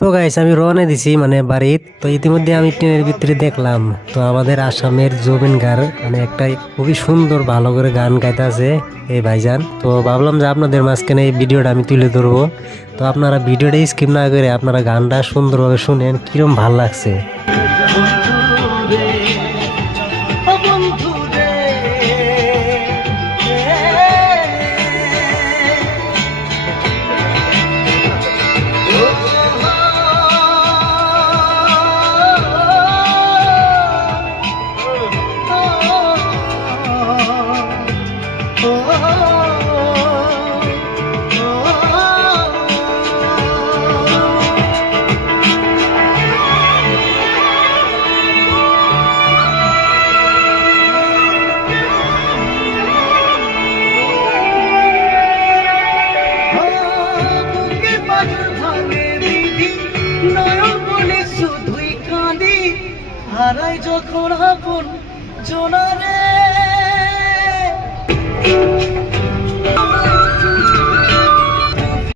তো গাইস আমি রওনা দিছি মানে বাড়িত। তো ইতিমধ্যে আমি ট্রেনের ভিতরে দেখলাম তো আমাদের আসামের জুবিন গার মানে একটা খুবই সুন্দর ভালো করে গান গাইতেছে এই ভাইজান। তো ভাবলাম যে আপনাদের মাঝখানে এই ভিডিওটা আমি তুলে ধরবো। তো আপনারা ভিডিওটা স্কিপ না করে আপনারা গানটা সুন্দরভাবে শুনেন কিরম ভাল লাগছে। হারাই যখন আপন জোনারে